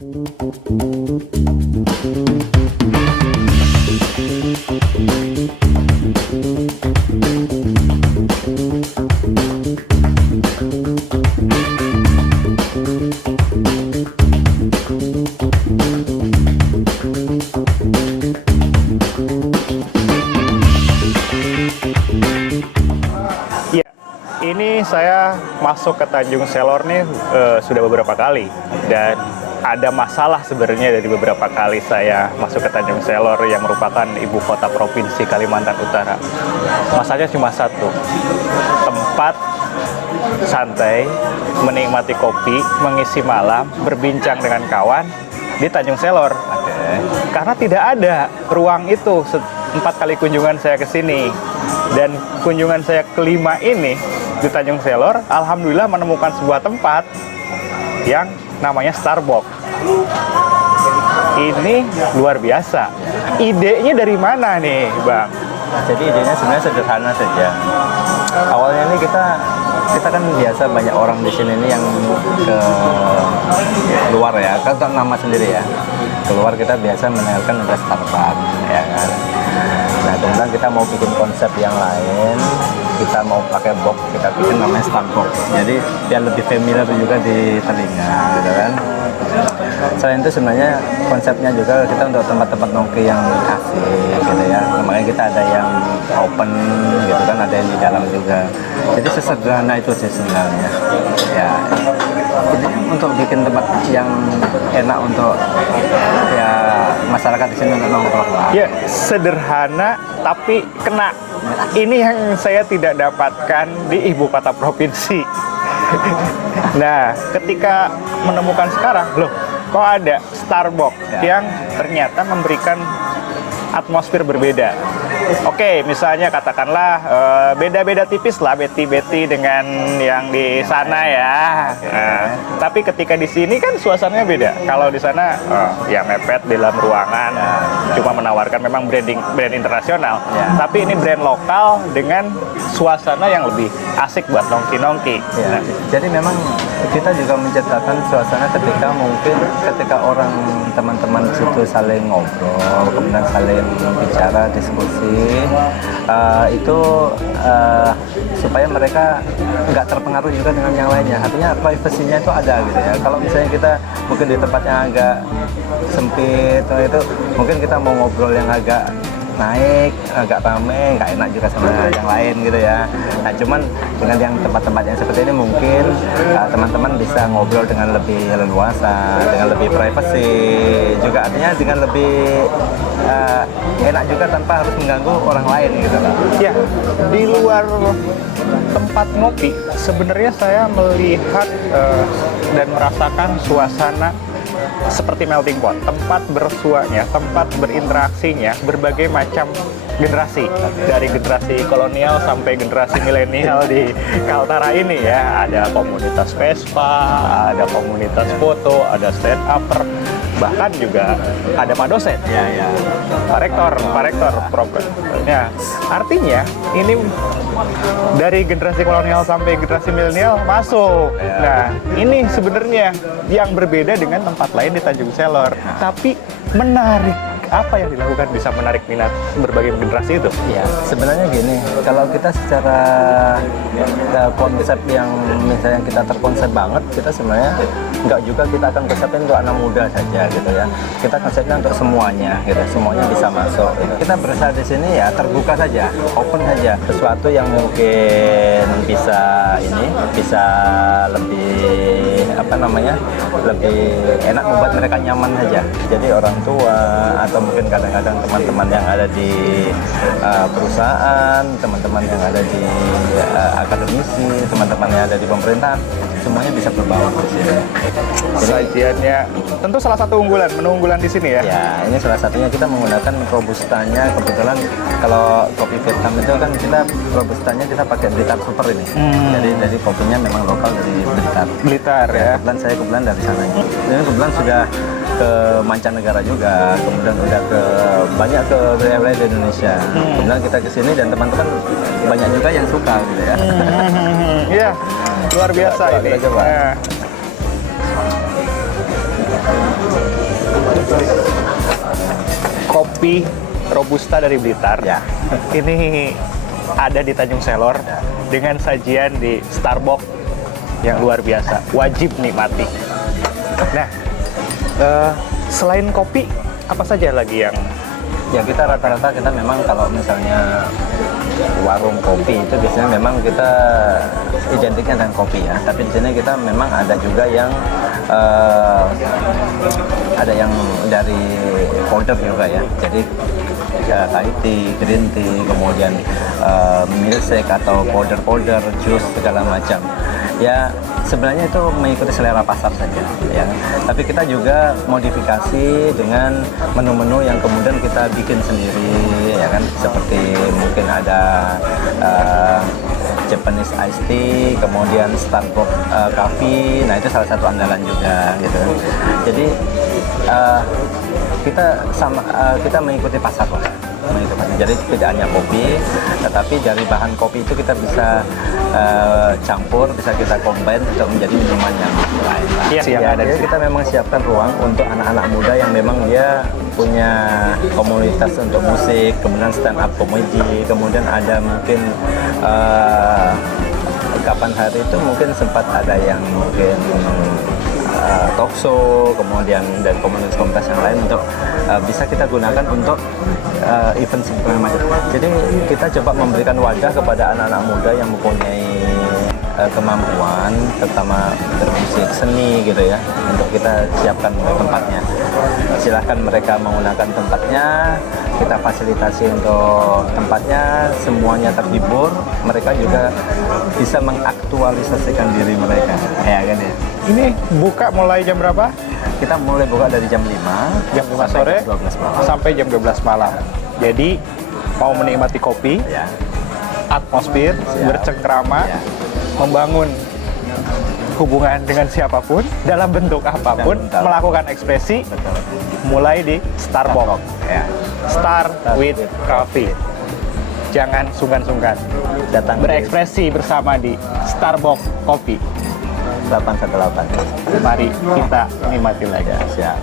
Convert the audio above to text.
Ini saya masuk ke Tanjung Selor nih sudah beberapa kali, dan ada masalah sebenarnya dari beberapa kali saya masuk ke Tanjung Selor yang merupakan ibu kota provinsi Kalimantan Utara. Masalahnya cuma satu, tempat santai, menikmati kopi, mengisi malam, berbincang dengan kawan di Tanjung Selor. Karena tidak ada ruang itu 4 kali kunjungan saya ke sini, dan kunjungan saya kelima ini di Tanjung Selor, alhamdulillah menemukan sebuah tempat yang namanya Starbucks. Ini luar biasa. Idenya dari mana nih, Bang? Jadi idenya sebenarnya sederhana saja. Awalnya ini kita kan biasa banyak orang di sini nih yang ke luar ya, kan nama sendiri ya. Keluar kita biasa mendengarkan ada Starbucks, ya kan. Nah, kemudian kita mau bikin konsep yang lain, kita mau pakai box, kita bikin namanya Starbucks. Jadi biar lebih familiar juga di telinga, gitu kan. Selain itu sebenarnya konsepnya juga kita untuk tempat-tempat nongki yang asik, gitu ya. Makanya kita ada yang open, gitu kan, ada yang di dalam juga. Jadi sesederhana itu sih sebenarnya. Ya, ini untuk bikin tempat yang enak untuk ya masyarakat di sini untuk nongkrong. Ya, sederhana tapi kena. Ini yang saya tidak dapatkan di ibu kota provinsi. Nah, ketika menemukan sekarang, loh, kok ada Starbucks yang ternyata memberikan atmosfer berbeda. Oke, misalnya katakanlah beda-beda tipis lah Betty dengan yang di sana ya. Tapi ketika di sini kan suasananya beda. Kalau di sana ya mepet di dalam ruangan, cuma menawarkan memang brand internasional. Tapi ini brand lokal dengan suasana yang lebih asik buat nongki-nongki. Ya, jadi memang kita juga menciptakan suasana ketika orang teman-teman di situ saling ngobrol, kemudian saling bicara, diskusi, itu supaya mereka nggak terpengaruh juga dengan yang lainnya. Artinya privasinya itu ada gitu ya. Kalau misalnya kita mungkin di tempat yang agak sempit, itu mungkin kita mau ngobrol yang agak naik, agak rame, nggak enak juga sama yang lain gitu ya. Nah, cuman dengan yang tempat-tempat yang seperti ini mungkin teman-teman bisa ngobrol dengan lebih leluasa, dengan lebih privasi juga, artinya dengan lebih enak juga tanpa harus mengganggu orang lain gitu loh. Ya, di luar tempat ngopi sebenarnya saya melihat dan merasakan suasana seperti melting pot, tempat bersuanya, tempat berinteraksinya berbagai macam generasi, dari generasi kolonial sampai generasi milenial di Kaltara ini ya. Ada komunitas Vespa, ada komunitas foto, ada stand upper, bahkan juga ada Pak dosen, Pak rektor programnya. Artinya ini dari generasi kolonial sampai generasi milenial masuk. Nah, ini sebenarnya yang berbeda dengan tempat lain di Tanjung Selor, tapi menarik. Apa yang dilakukan bisa menarik minat berbagai generasi itu? Ya, sebenarnya gini, kalau kita secara konsep yang misalnya kita terkonsep banget, kita sebenarnya nggak juga kita akan konsepin untuk anak muda saja gitu ya. Kita konsepnya untuk semuanya gitu, semuanya bisa masuk gitu. Kita berusaha di sini ya terbuka saja, open saja. Sesuatu yang mungkin bisa lebih lebih enak, membuat mereka nyaman saja. Jadi orang tua atau mungkin kadang-kadang teman-teman yang ada di perusahaan, teman-teman yang ada di akademisi, teman-teman yang ada di pemerintahan, semuanya bisa berbaur di sini. Sajiannya tentu salah satu menu unggulan di sini ya. Ya, ini salah satunya kita menggunakan robustanya. Kebetulan kalau kopi Vietnam itu kan kita robustanya kita pakai Blitar Super ini. Jadi kopinya memang lokal dari Blitar. Blitar ya. Kebetulan dari sana. Ini kebetulan sudah ke mancanegara juga, kemudian udah banyak ke wilayah di Indonesia. Kemudian kita ke sini dan teman-teman banyak juga yang suka gitu ya. Iya, luar biasa ini. Coba. kopi Robusta dari Blitar. Ya. Ini ada di Tanjung Selor dengan sajian di Starbucks yang luar biasa. Wajib nikmati. Nah, selain kopi, apa saja lagi yang Ya kita rata-rata kita memang kalau misalnya warung kopi itu biasanya memang kita identiknya dengan kopi ya. Tapi di sini kita memang ada juga yang dari powder juga ya. Jadi Thai tea, green tea, kemudian milkshake atau powder, jus segala macam. Ya sebenarnya itu mengikuti selera pasar saja ya. Tapi kita juga modifikasi dengan menu-menu yang kemudian kita bikin sendiri ya kan. Seperti mungkin ada Japanese iced tea, kemudian Starbucks coffee. Nah itu salah satu andalan juga gitu. Jadi kita mengikuti pasar lah. Jadi tidak hanya kopi, tetapi dari bahan kopi itu kita bisa campur, bisa kita combine untuk menjadi minuman yang lain. Iya, yang ada di jadi sini. kita memang siapkan ruang untuk anak-anak muda yang memang dia punya komunitas untuk musik, kemudian stand up comedy, kemudian ada mungkin kapan hari itu mungkin sempat ada yang mungkin talk show, kemudian dan komunitas-komunitas yang lain untuk bisa kita gunakan untuk event seperti macam. Jadi kita coba memberikan wadah kepada anak-anak muda yang mempunyai kemampuan, terutama bermusik seni gitu ya, untuk kita siapkan tempatnya. Silahkan mereka menggunakan tempatnya, kita fasilitasi untuk tempatnya, semuanya terhibur, mereka juga bisa mengaktualisasikan diri mereka, ya kan ya. ini buka mulai jam berapa? Kita mulai buka dari jam 5, Jam 5 sore jam 12 malam. sampai jam 12 malam. Jadi mau menikmati kopi, Ya, atmosfer, Siap. bercengkrama, Ya. membangun hubungan dengan siapapun dalam bentuk apapun, Dalam bentuk. melakukan ekspresi, betul. mulai di Starbucks. Ya, Start with Coffee. Jangan sungkan-sungkan datang berekspresi bersama di Starbucks Coffee. 818. Mari kita nikmati lagi. Ya, siap.